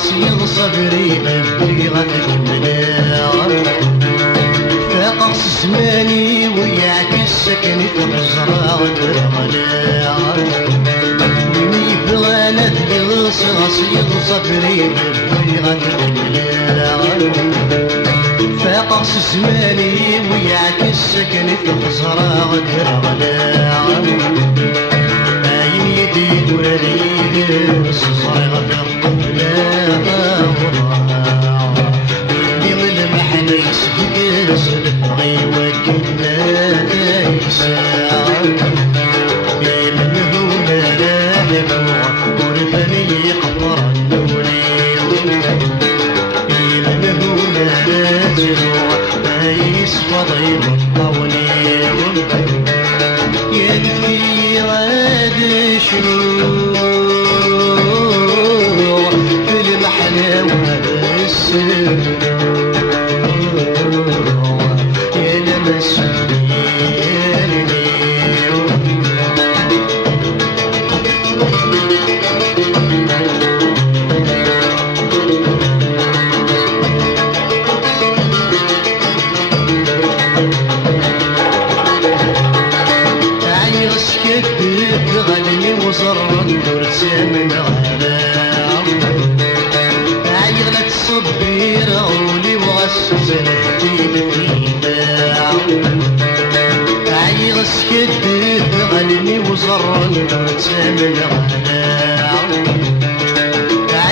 يغصب صبري بلغة المنار فقص زماني ويعكس سكني في الزراعة الغنار يبغى يغصب صبري بلغة المنار فقص زماني ويعكس سكني في الزراعة الغنار باين يدي وليد صايغة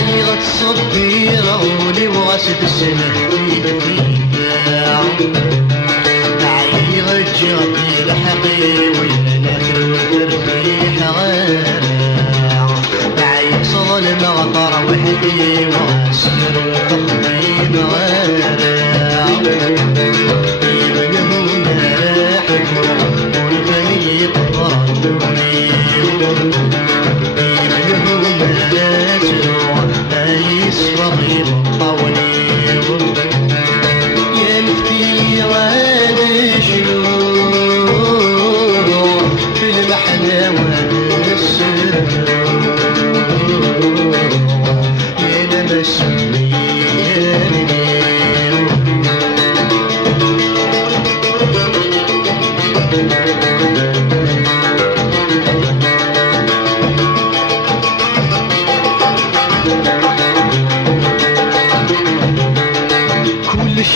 عيغت صبيرة ولي واسد السنة عيغت جابي لحقي وينك وترفيح غير عيغ صل المغطر وحدي واسكر وتخبي بغير يبنهم راحك والفني قطرني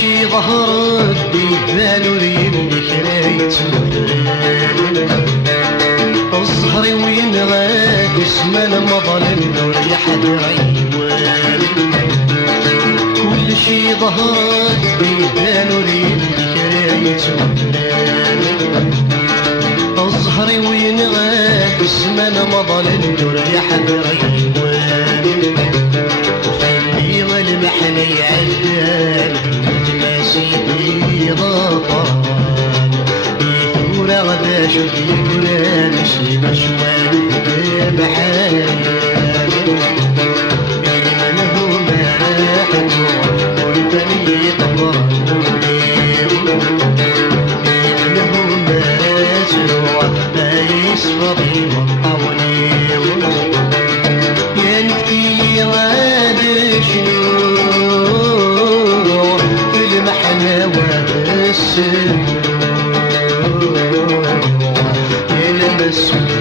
شي ظهرت بيبان وريمني كرايت الظهري وين غاد اسمان مظلم وريح العيوان كل شي ظهرت بيبان وريمني كرايت الظهري وين غاد اسمان مظلم وريح العيوان خلي والمحني عدال سيدي غطان يثور غدا شد يقولان شي مشوان بحال من هو الاسود